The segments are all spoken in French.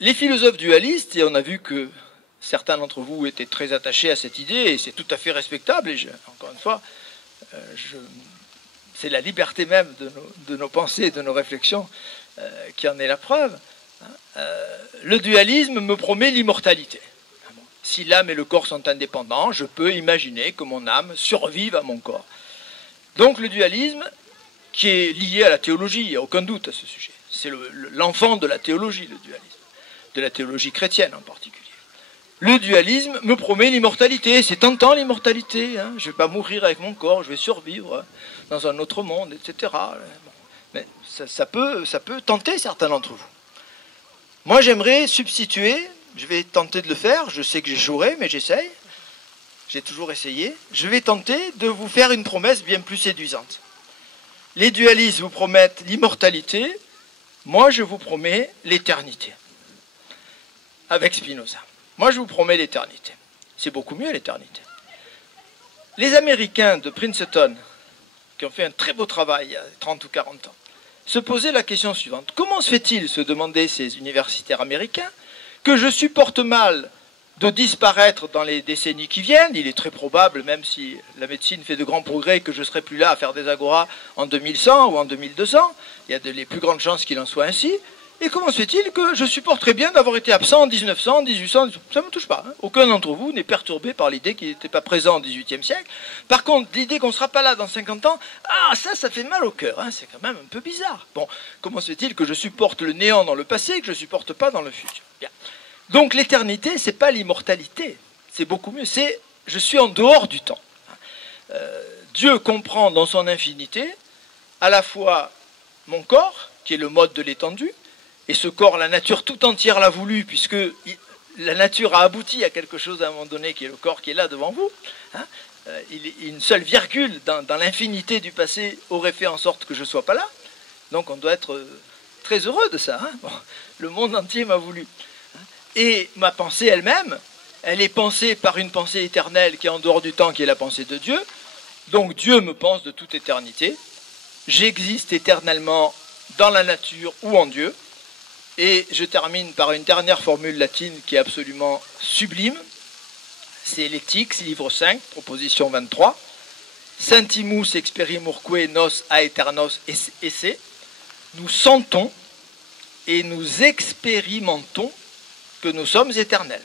les philosophes dualistes, et on a vu que certains d'entre vous étaient très attachés à cette idée, et c'est tout à fait respectable, et encore une fois, c'est la liberté même de nos pensées, de nos réflexions, qui en est la preuve. Le dualisme me promet l'immortalité. Si l'âme et le corps sont indépendants, je peux imaginer que mon âme survive à mon corps. Donc le dualisme, qui est lié à la théologie, il n'y a aucun doute à ce sujet. C'est l'enfant de la théologie, le dualisme, de la théologie chrétienne en particulier. Le dualisme me promet l'immortalité, c'est tentant l'immortalité, hein. Je ne vais pas mourir avec mon corps, je vais survivre dans un autre monde, etc. Mais ça peut tenter certains d'entre vous. Moi j'aimerais substituer, je vais tenter de le faire, je sais que j'échouerai, mais j'essaye, j'ai toujours essayé, je vais tenter de vous faire une promesse bien plus séduisante. Les dualistes vous promettent l'immortalité, moi je vous promets l'éternité. Avec Spinoza. Moi, je vous promets l'éternité. C'est beaucoup mieux, l'éternité. Les Américains de Princeton, qui ont fait un très beau travail il y a 30 ou 40 ans, se posaient la question suivante. Comment se fait-il, se demandaient ces universitaires américains, que je supporte mal de disparaître dans les décennies qui viennent? Il est très probable, même si la médecine fait de grands progrès, que je ne serai plus là à faire des agoras en 2100 ou en 2200. Il y a les plus grandes chances qu'il en soit ainsi. Et comment se fait-il que je supporterais bien d'avoir été absent en 1900, 1800, ça ne me touche pas. Hein. Aucun d'entre vous n'est perturbé par l'idée qu'il n'était pas présent au XVIIIe siècle. Par contre, l'idée qu'on ne sera pas là dans 50 ans, ça fait mal au cœur. Hein. C'est quand même un peu bizarre. Bon, comment se fait-il que je supporte le néant dans le passé et que je ne supporte pas dans le futur? Bien. Donc l'éternité, ce n'est pas l'immortalité. C'est beaucoup mieux. C'est je suis en dehors du temps. Dieu comprend dans son infinité à la fois mon corps, qui est le mode de l'étendue, et ce corps, la nature tout entière l'a voulu, puisque la nature a abouti à quelque chose à un moment donné, qui est le corps qui est là devant vous. Hein. Une seule virgule dans l'infinité du passé aurait fait en sorte que je ne sois pas là. Donc on doit être très heureux de ça. Hein. Bon, le monde entier m'a voulu. Et ma pensée elle-même, elle est pensée par une pensée éternelle qui est en dehors du temps, qui est la pensée de Dieu. Donc Dieu me pense de toute éternité. J'existe éternellement dans la nature ou en Dieu. Et je termine par une dernière formule latine qui est absolument sublime. C'est l'Éthique, livre 5, proposition 23. Sentimus experimurque nos aeternos esse. Nous sentons et nous expérimentons que nous sommes éternels.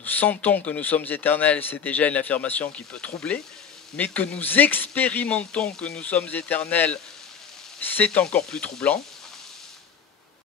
Nous sentons que nous sommes éternels, c'est déjà une affirmation qui peut troubler, mais que nous expérimentons que nous sommes éternels, c'est encore plus troublant.